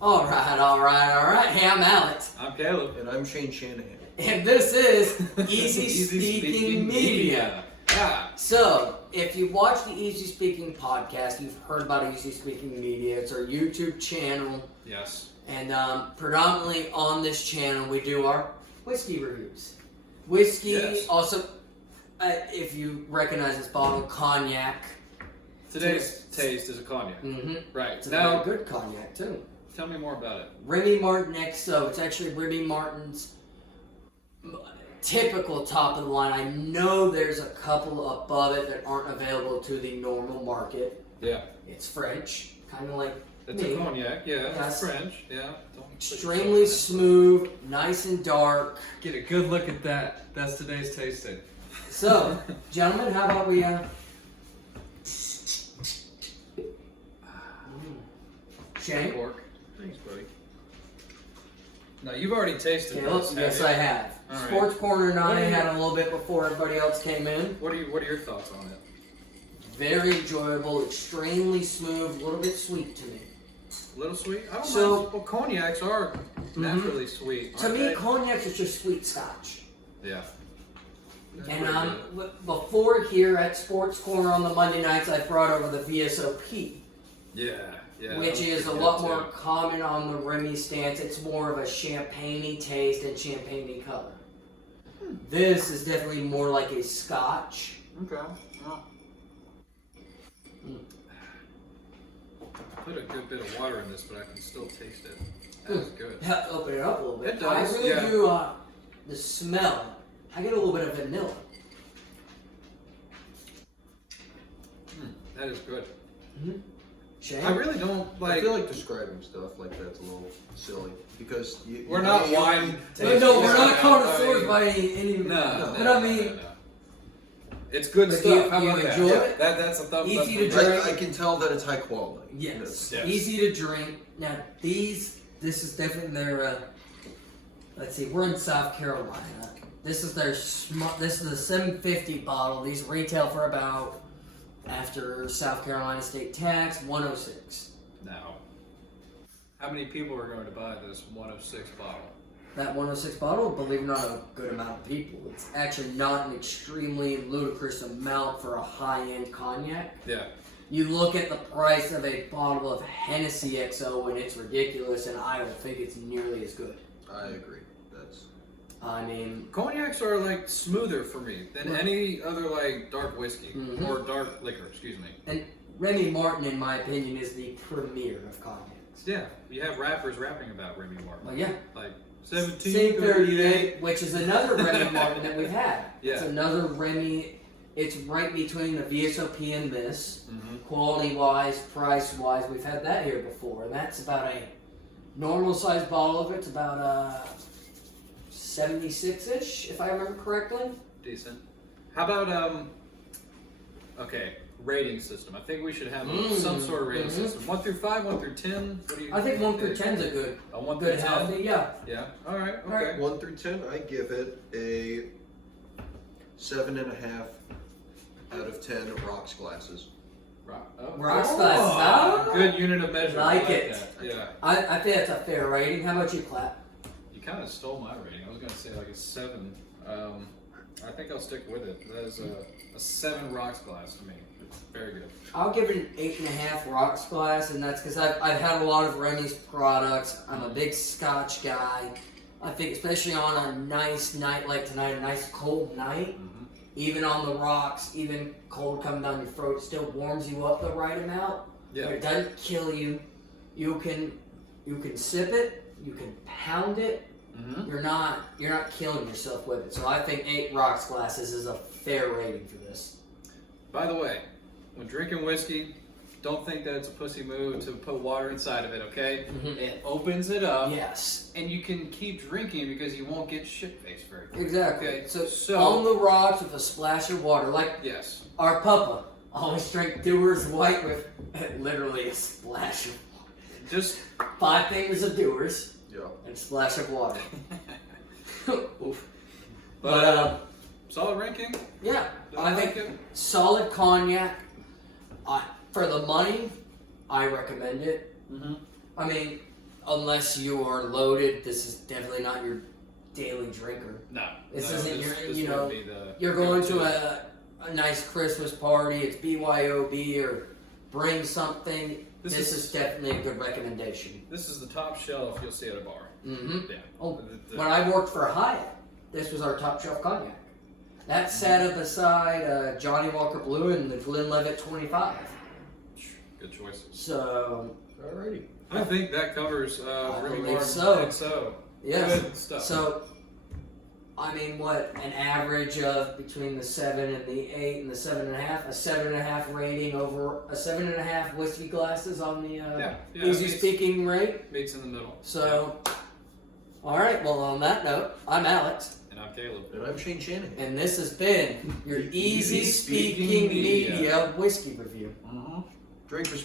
All right. Hey, I'm Alex. I'm Caleb. And I'm Shane Shanahan. And this is Easy Speaking Media. Yeah. So, if you watch the Easy Speaking podcast, you've heard about Easy Speaking Media. It's our YouTube channel. Yes. And predominantly on this channel, we do our whiskey reviews. Whiskey, Yes. also, if you recognize this bottle, cognac. Today's taste is a cognac. Mm-hmm. Right. It's a Now, very good cognac, too. tell me more about it. Remy Martin XO. It's actually Remy Martin's typical top of the line. I know there's a couple above it that aren't available to the normal market. Yeah. It's French, kind of like It's me. a cognac. Yeah. Yes. It's French. Yeah. Don't Extremely smooth, nice and dark. Get a good look at that. That's today's tasting. So, gentlemen, how about we Shane? Cork. Thanks, buddy. Now you've already tasted Caleb? this. Yes, have I you? have. All right. Sports Corner and What I do you- had a little bit before everybody else came in. What are your thoughts on it? Very enjoyable, extremely smooth, a little bit sweet to me. A little sweet. I don't So- mind. Well, cognacs are naturally sweet. To aren't me, they? cognac is just sweet scotch. Yeah. That's And pretty good. before here at Sports Corner on the Monday nights, I brought over the VSOP, Yeah. Yeah. which that is was a pretty lot good, more too. common on the Remy stance. It's more of a champagne-y taste and champagne-y color. This is definitely more like a scotch. Okay. Yeah. Put a good bit of water in this, but I can still taste it. That's good. Have to open it up a little bit. It does, I really yeah. do, the smell. I get a little bit of vanilla. That is good. Shane? I really don't I like. feel like describing stuff like that's a little silly because We're not wine. No, tasters. we're not I connoisseurs mean, by any No. But I mean, no. It's good But stuff. How you about that? enjoy Yeah, it? that's a thumbs Easy up. to for me. drink. I can tell that it's high quality. yes, Yes. easy to drink. Now this is definitely their. Let's see, we're in South Carolina. This is their this is the 750 bottle. These retail for about, after South Carolina state tax, $106. Now, how many people are going to buy this 106 bottle? That 106 bottle, believe it or not, a good amount of people. It's actually not an extremely ludicrous amount for a high-end cognac. Yeah. You look at the price of a bottle of Hennessy XO and it's ridiculous, and I don't think it's nearly as good. I agree. That's I mean, Cognacs are like smoother for me than Right. any other like dark whiskey Mhm. or dark liquor. Excuse me. and Remy Martin, in my opinion, is the premier of cognacs. Yeah, you have rappers rapping about Remy Martin. Well, yeah. Like 1738, which is another Remy Martin that we've had. It's Yeah. another Remy. It's right between the VSOP and this. Mhm. Quality-wise, price-wise, we've had that here before, and that's about a normal-sized bottle of it. It's about 76-ish, if I remember correctly. Decent. How about okay, rating system. I think we should have some sort of rating system. 1 through 5, 1 through 10. What do you I think 1 through think? 10 is a good, A 1 through good 10. healthy. Yeah. Yeah. All right. Okay. All right. 1 through 10. I give it a 7.5 out of 10 rocks glasses. Rocks glasses, huh? Good unit of measure. I Like it. that. Yeah. I think that's a fair rating. How about you, Clap? You kind of stole my rating. I was gonna say like a 7. I think I'll stick with it. That is a 7 rocks glass to me. It's very good. I'll give it an 8.5 rocks glass, and that's because I've had a lot of Remy's products. I'm a big Scotch guy. I think especially on a nice night like tonight, a nice cold night, even on the rocks, even cold coming down your throat, it still warms you up the right amount. Yeah. But it doesn't kill you. You can sip it, you can pound it. Mm-hmm. You're not killing yourself with it. So I think 8 rocks glasses is a fair rating for this. By the way, when drinking whiskey, don't think that it's a pussy move to put water inside of it, okay? Mhm. It opens it up, Yes. and you can keep drinking because you won't get shit-faced very quickly. Exactly. Okay, So on the rocks with a splash of water, like yes. our papa always drank Dewar's White with literally a splash of water. Just 5 fingers of Dewar's Yeah. and a splash of water. Oof. But solid ranking. Yeah, Don't I like think it? solid cognac. For the money, I recommend it. Mm-hmm. I mean, unless you are loaded, this is definitely not your daily drinker. No. This no, isn't your, you know, would be the you're going go-to. to a nice Christmas party, it's BYOB, or bring something. This is definitely a good recommendation. This is the top shelf you'll see at a bar. Mm-hmm. Yeah. Oh, The- when I worked for Hyatt, this was our top shelf cognac. That sat beside Johnny Walker Blue and the Glenlivet 25. Good choices. So, Alrighty. I think that covers Remy believe Martin so. XO. yes. Good stuff. So, I mean, what, an average of between the 7 and the 8 and the 7.5? A 7.5 rating over a 7.5 whiskey glasses on the yeah, easy meets- speaking rate. meets in the middle. So, alright, well, on that note, I'm Alex, And I'm Caleb. And I'm Shane Shannon. and this has been your Easy Easy Speaking Speaking Media. Media whiskey review. Drink responsibly.